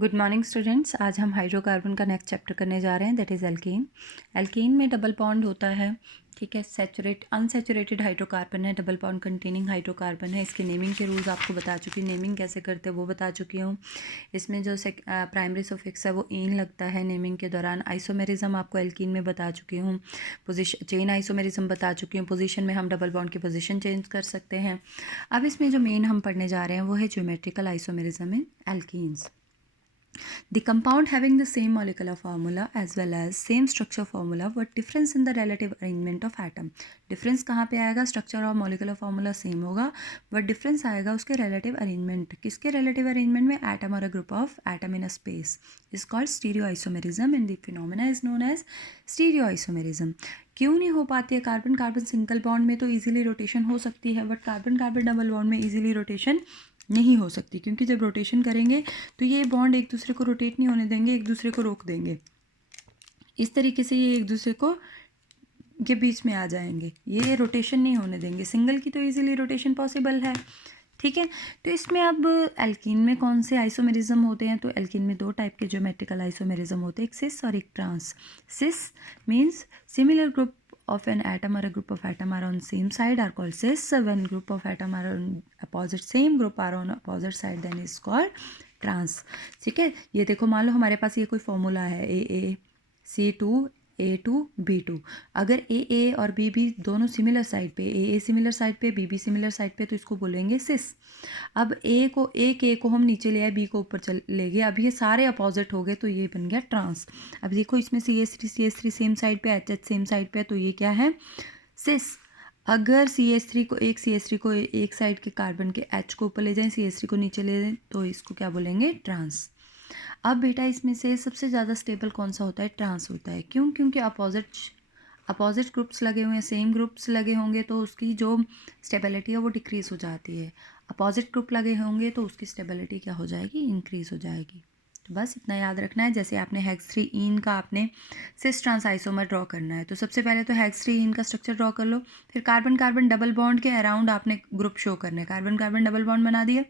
Good morning students. आज हम hydrocarbon का नेक्स्ट चैप्टर करने जा रहे हैं, दैट इज़ एल्कीन। एल्कीन में डबल बॉन्ड होता है, ठीक है। अनसैचुरेटेड हाइड्रोकार्बन है, डबल बॉन्ड कंटेनिंग हाइड्रोकार्बन है। इसके नेमिंग के रूल्स आपको बता चुकी हूँ, नेमिंग कैसे करते हैं वो बता चुकी हूँ। इसमें जो प्राइमरी सफिक्स है वो ईन लगता है नेमिंग के दौरान। आइसोमेरिज्म आपको एल्कीन में बता चुकी हूँ, पोजीशन चेन आइसोमेरिज्म बता चुकी हूँ। पोजीशन में हम डबल बॉन्ड की पोजीशन चेंज कर सकते हैं। अब इसमें जो मेन हम पढ़ने जा रहे हैं वो है geometrical isomerism in alkenes. The compound having the same molecular formula as well as same structure formula but difference in the relative arrangement of atom. Difference कहाँ पे आएगा? Structure और molecular formula same होगा but difference आएगा उसके relative arrangement. किसके relative arrangement में? Atom or a group of atom in a space is called stereoisomerism and the phenomena is known as stereoisomerism. क्यों नहीं हो पाती है? कार्बन कार्बन सिंगल बॉन्ड में तो इजीली रोटेशन हो सकती है but carbon carbon double bond में इजीली रोटेशन नहीं हो सकती, क्योंकि जब रोटेशन करेंगे तो ये बॉन्ड एक दूसरे को रोटेट नहीं होने देंगे, एक दूसरे को रोक देंगे। इस तरीके से ये एक दूसरे को के बीच में आ जाएंगे, ये रोटेशन नहीं होने देंगे। सिंगल की तो इजीली रोटेशन पॉसिबल है, ठीक है। तो इसमें अब एल्कीन में कौन से आइसोमेरिज्म होते हैं? तो एल्कीन में दो टाइप के ज्योमेट्रिकल आइसोमेरिज्म होते हैं, एक सिस और एक trans. Cis means similar group of an atom or a group of atom are on same side are called cis. When group of atom are on opposite, same group are on opposite side, then is called trans. ठीक है। ये देखो, मान लो हमारे पास ये कोई formula है AC2 A2 B2। अगर AA और BB दोनों सिमिलर साइड पे, AA सिमिलर साइड पे, BB सिमिलर साइड पे, तो इसको बोलेंगे सिस। अब A को हम नीचे ले आए, B को ऊपर ले गए, अब ये सारे अपोजिट हो गए तो ये बन गया ट्रांस। अब देखो इसमें CH3 सेम साइड पे, HH सेम साइड पे, तो ये क्या है? सिस। अगर CH3 को एक साइड के कार्बन के H को ऊपर ले जाएं, CH3 को नीचे ले जाएं, तो इसको क्या बोलेंगे? ट्रांस। अब बेटा इसमें से सबसे ज़्यादा स्टेबल कौन सा होता है? ट्रांस होता है। क्यों? क्योंकि अपोजिट ग्रुप्स लगे हुए हैं, सेम ग्रुप्स लगे होंगे तो उसकी जो स्टेबिलिटी है वो डिक्रीज़ हो जाती है। अपोजिट ग्रुप लगे होंगे तो उसकी स्टेबिलिटी क्या हो जाएगी? इंक्रीज़ हो जाएगी। तो बस इतना याद रखना है। जैसे आपने हेक्स-3-ईन का आपने सिस ट्रांस आइसोमर ड्रॉ करना है, तो सबसे पहले तो हेक्स-3-ईन का स्ट्रक्चर ड्रॉ कर लो, फिर कार्बन कार्बन डबल बॉन्ड के अराउंड आपने ग्रुप शो करने। कार्बन कार्बन डबल बॉन्ड बना दिया,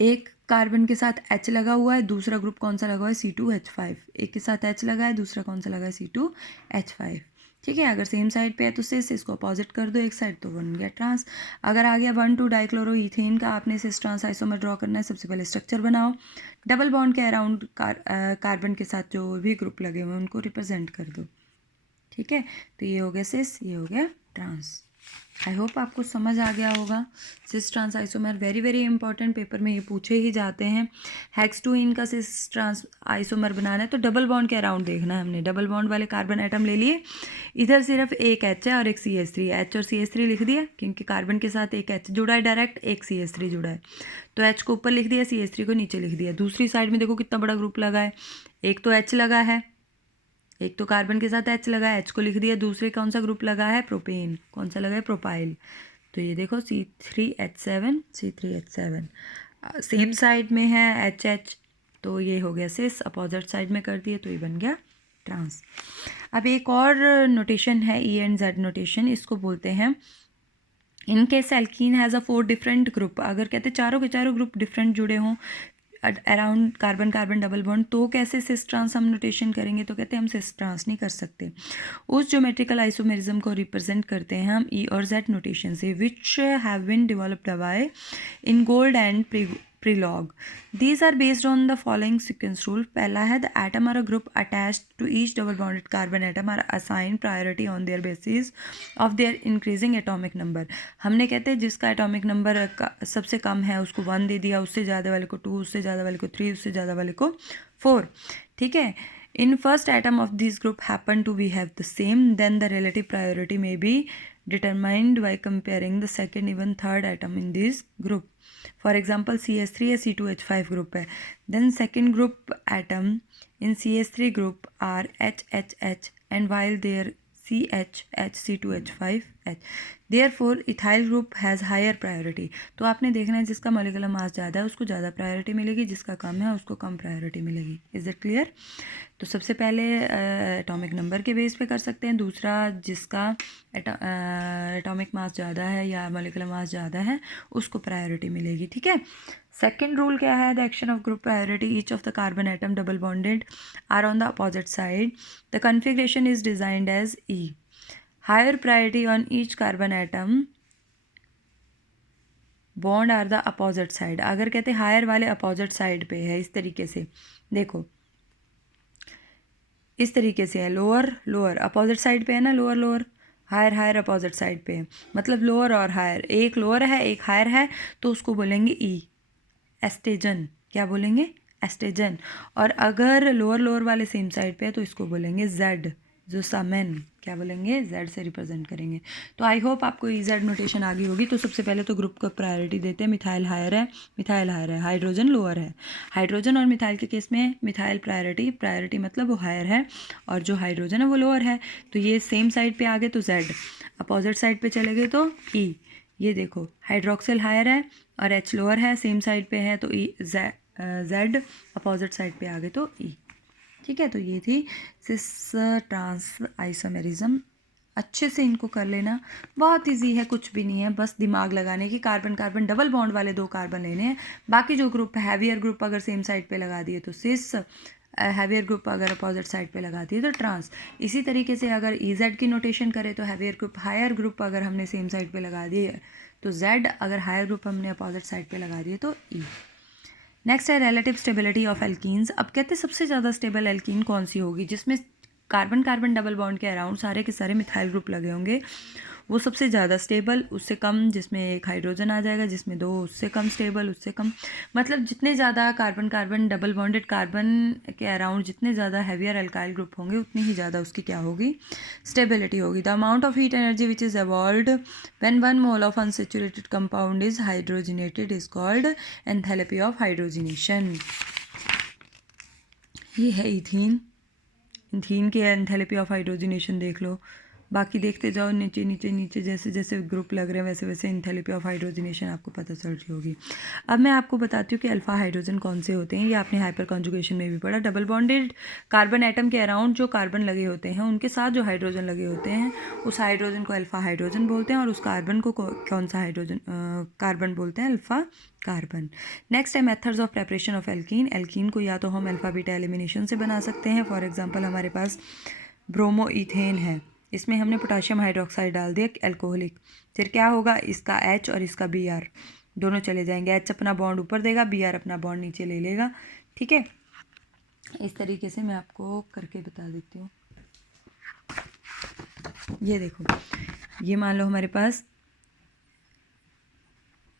एक कार्बन के साथ H लगा हुआ है, दूसरा ग्रुप कौन सा लगा हुआ है? C2H5। एक के साथ H लगा है, दूसरा कौन सा लगा है? C2H5। ठीक है। अगर सेम साइड पे है तो सिस, इसको अपोजिट कर दो एक साइड, तो बन गया ट्रांस। अगर आ गया 1,2 डाइक्लोरोइथेन का आपने सिस ट्रांस आइसोमर ड्रॉ करना है, सबसे पहले स्ट्रक्चर बनाओ, डबल बॉन्ड के अराउंड कार्बन के साथ जो भी ग्रुप लगे हुए हैं उनको रिप्रेजेंट कर दो, ठीक है। तो ये हो गया सिस, ये हो गया ट्रांस। आई होप आपको समझ आ गया होगा। Cis trans isomer very very important, paper में ये पूछे ही जाते हैं। हेक्स-2-ईन का सिस ट्रांस आइसोमर बनाना है तो डबल बॉन्ड के अराउंड देखना है हमने। डबल बॉन्ड वाले कार्बन एटम ले लिए, इधर सिर्फ एक H है और एक CH3। H और CH3 लिख दिया क्योंकि कार्बन के साथ एक H जुड़ा है डायरेक्ट, एक CH3 जुड़ा है, तो H को ऊपर लिख दिया, CH3 को नीचे लिख दिया। दूसरी साइड में देखो कितना बड़ा ग्रुप लगा है, एक तो H लगा है, एक तो कार्बन के साथ H लगा है, H को लिख दिया। दूसरे कौन सा ग्रुप लगा है? प्रोपेन। कौन सा लगा है? प्रोपाइल। तो ये देखो C3H7 सेम साइड में है HH, तो ये हो गया सिस। अपोजिट साइड में कर दिए तो ये बन गया ट्रांस। अब एक और नोटेशन है, E एंड Z नोटेशन, इसको बोलते हैं in case alkene has a 4 different group. अगर कहते चारों के चारों ग्रुप डिफरेंट जुड़े हों around carbon carbon double bond, तो कैसे सिस ट्रांस हम नोटेशन करेंगे? तो कहते हैं हम सिस ट्रांस नहीं कर सकते। उस ज्योमेट्रिकल आइसोमेरिज्म को रिप्रेजेंट करते हैं हम E और Z नोटेशन से, which have been developed by Ingold and Prelog. These are based on the following sequence rule. पहला है the atom or a group attached to each double bonded carbon atom are assigned priority on their basis of their increasing atomic number. हमने कहते हैं जिसका atomic number सबसे कम है उसको 1 दे दिया, उससे ज़्यादा वाले को 2, उससे ज़्यादा वाले को 3, उससे ज़्यादा वाले को 4, ठीक है। In first atom of this group happen to behave the same, then the relative priority may be determined by comparing the second even third atom in this group. For example, CH3 या C2H5 group है, then second group atom in CH3 group are HHH and while their CHH C2H5H, therefore ethyl group has higher priority. तो आपने देखना है जिसका molecular mass ज़्यादा है उसको ज़्यादा प्रायोरिटी मिलेगी, जिसका कम है उसको कम प्रायोरिटी मिलेगी। Is it clear? तो सबसे पहले एटॉमिक नंबर के बेस पे कर सकते हैं, दूसरा जिसका एटॉमिक मास ज़्यादा है या मॉलिक्यूलर मास ज़्यादा है उसको प्रायोरिटी मिलेगी, ठीक है। सेकेंड रूल क्या है? The action of group priority, each of the carbon atom double bonded are on the opposite side, the configuration is designed as E, higher priority on each carbon atom, bond are the opposite side. अगर कहते higher वाले opposite side पे है, इस तरीके से देखो, इस तरीके से है, लोअर लोअर अपोजिट साइड पे है ना, lower lower, higher higher opposite side पे है, मतलब लोअर और हायर, एक लोअर है एक हायर है, तो उसको बोलेंगे ई, एस्टेजन। क्या बोलेंगे? एस्टेजन। और अगर लोअर लोअर वाले सेम साइड पे है तो इसको बोलेंगे जेड, जो समेन। क्या बोलेंगे? जेड से रिप्रेजेंट करेंगे। तो आई होप आपको ई जेड नोटेशन आ गई होगी। तो सबसे पहले तो ग्रुप को प्रायोरिटी देते हैं, मिथाइल हायर है, मिथाइल हायर है, हाइड्रोजन लोअर है। हाइड्रोजन और मिथाइल के केस में मिथाइल प्रायोरिटी, प्रायोरिटी मतलब वो हायर है और जो हाइड्रोजन है वो लोअर है। तो ये सेम साइड पे आ गए तो जेड, अपोजिट साइड पे चले गए तो ई। ये देखो हाइड्रोक्सिल हायर है और एच लोअर है, सेम साइड पे है तो ई, जेड अपोजिट साइड पे आ गए तो ई। ठीक है, तो ये थी सिस ट्रांस आइसोमेरिज्म। अच्छे से इनको कर लेना, बहुत इजी है, कुछ भी नहीं है, बस दिमाग लगाने की। कार्बन कार्बन डबल बॉन्ड वाले 2 कार्बन लेने हैं, बाकी जो ग्रुप हैवियर ग्रुप अगर सेम साइड पे लगा दिए तो सिस, हैवियर ग्रुप अगर अपोजिट साइड पे लगा दिए तो ट्रांस। इसी तरीके से अगर ई जेड की नोटेशन करें तो हैवियर ग्रुप हायर ग्रुप अगर हमने सेम साइड पे लगा दिए तो जेड, अगर हायर ग्रुप हमने अपोजिट साइड पे लगा दिए तो ई। नेक्स्ट है रिलेटिव स्टेबिलिटी ऑफ एल्कीन्स। अब कहते हैं सबसे ज़्यादा स्टेबल एल्कीन कौन सी होगी? जिसमें कार्बन कार्बन डबल बॉन्ड के अराउंड सारे के सारे मिथाइल ग्रुप लगे होंगे, वो सबसे ज़्यादा स्टेबल। उससे कम जिसमें एक हाइड्रोजन आ जाएगा, जिसमें 2, उससे कम स्टेबल, उससे कम, मतलब जितने ज़्यादा carbon carbon double bonded carbon के अराउंड जितने ज़्यादा हैवियर अल्काइल ग्रुप होंगे उतनी ही ज़्यादा उसकी क्या होगी? स्टेबिलिटी होगी। The amount of heat energy which is evolved when 1 mole of unsaturated compound is hydrogenated is called enthalpy of hydrogenation। ये है इथीन। इथीन की एंथैल्पी ऑफ हाइड्रोजनेशन देख लो, बाकी देखते जाओ नीचे नीचे नीचे, जैसे जैसे ग्रुप लग रहे हैं वैसे वैसे एंथैल्पी ऑफ हाइड्रोजनेशन आपको पता चल रही होगी। अब मैं आपको बताती हूँ कि अल्फा हाइड्रोजन कौन से होते हैं। ये आपने हाइपर कॉन्जुगेशन में भी पढ़ा। डबल बॉन्डेड कार्बन एटम के अराउंड जो कार्बन लगे होते हैं उनके साथ जो हाइड्रोजन लगे होते हैं उस हाइड्रोजन को अल्फा हाइड्रोजन बोलते हैं, और उस कार्बन को कौन सा हाइड्रोजन कार्बन बोलते हैं? Alpha carbon. नेक्स्ट है methods of preparation of alkene. Alkene को या तो हम अल्फा बीटा एलिमिनेशन से बना सकते हैं। फॉर एग्जांपल हमारे पास ब्रोमो इथेन है, इसमें हमने पोटाशियम हाइड्रोक्साइड डाल दिया एल्कोहलिक, फिर क्या होगा? इसका H और इसका Br दोनों चले जाएंगे। H अपना बॉन्ड ऊपर देगा, Br अपना बॉन्ड नीचे ले लेगा। ठीक है, इस तरीके से मैं आपको करके बता देती हूँ। ये देखो, ये मान लो हमारे पास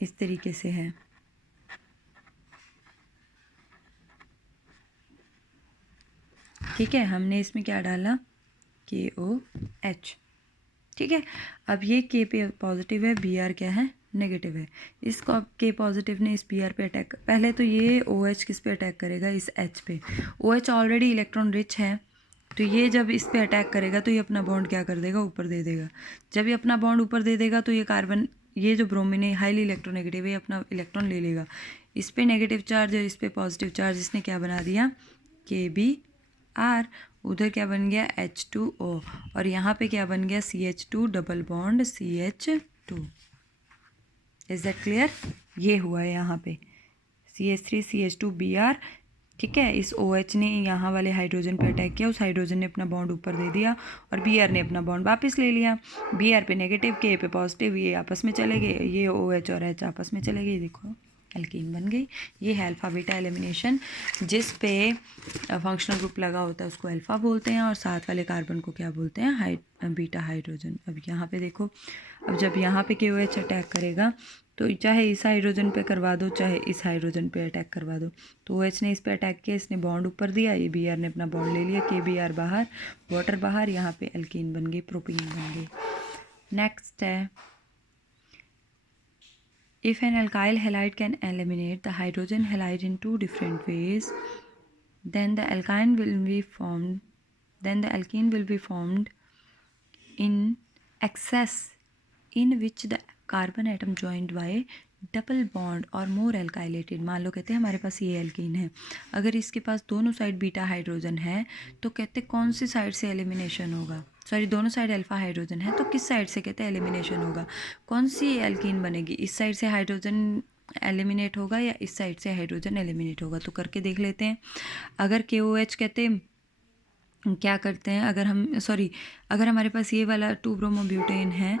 इस तरीके से है। ठीक है, हमने इसमें क्या डाला? KOH। ठीक है, अब ये K पे पॉजिटिव है, Br क्या है? नेगेटिव है। इसको अब K पॉजिटिव ने इस Br पे अटैक, पहले तो ये OH किस पे अटैक करेगा? इस H पे। OH ऑलरेडी इलेक्ट्रॉन रिच है, तो ये जब इस पे अटैक करेगा तो ये अपना बॉन्ड क्या कर देगा? ऊपर दे देगा। जब ये अपना बॉन्ड ऊपर दे देगा तो ये कार्बन, ये जो ब्रोमीन है हाईली इलेक्ट्रोनेगेटिव है, ये अपना इलेक्ट्रॉन ले लेगा। इस पे नेगेटिव चार्ज और इस पे पॉजिटिव चार्ज, इसने क्या बना दिया? KBr। उधर क्या बन गया? H2O, और यहाँ पे क्या बन गया? CH2 double bond CH2। Is that clear? ये हुआ है यहाँ पे CH3 CH2 Br। ठीक है, इस OH ने यहाँ वाले हाइड्रोजन पे अटैक किया, उस हाइड्रोजन ने अपना बॉन्ड ऊपर दे दिया और Br ने अपना बॉन्ड वापस ले लिया। Br पे नेगेटिव, K पे पॉजिटिव, ये आपस में चले गए, ये OH और H आपस में चले गए। देखो एल्कीन बन गई। ये है अल्फ़ा बीटा एलिमिनेशन। जिस पे फंक्शनल ग्रुप लगा होता है उसको अल्फ़ा बोलते हैं और साथ वाले कार्बन को क्या बोलते हैं? Beta hydrogen. अब यहाँ पे देखो, अब जब यहाँ पे KOH अटैक करेगा तो चाहे इस हाइड्रोजन पे करवा दो चाहे इस हाइड्रोजन पे अटैक करवा दो, तो OH ने इस पे अटैक किया, इसने बॉन्ड ऊपर दिया, ये Br ने अपना बॉन्ड ले लिया, KBr बाहर, वाटर बाहर, यहाँ पे एल्कीन बन गई, प्रोपीन बन गई। नेक्स्ट है, if an alkyl halide can eliminate the hydrogen halide in 2 different ways, then the alkene will be formed in excess in which the carbon atom joined by double bond और मोर एल्काइलेटेड। मान लो कहते हैं हमारे पास ये alkene है, अगर इसके पास दोनों साइड बीटा हाइड्रोजन है तो कहते कौन सी साइड से एलिमिनेशन होगा? सॉरी, दोनों साइड अल्फा हाइड्रोजन है तो किस साइड से कहते हैं एलिमिनेशन होगा? कौन सी एल्कीन बनेगी? इस साइड से हाइड्रोजन एलिमिनेट होगा या इस साइड से हाइड्रोजन एलिमिनेट होगा। तो करके देख लेते हैं। अगर KOH कहते हैं क्या करते हैं, अगर हमारे पास ये वाला 2 ब्रोमोब्यूटेन है,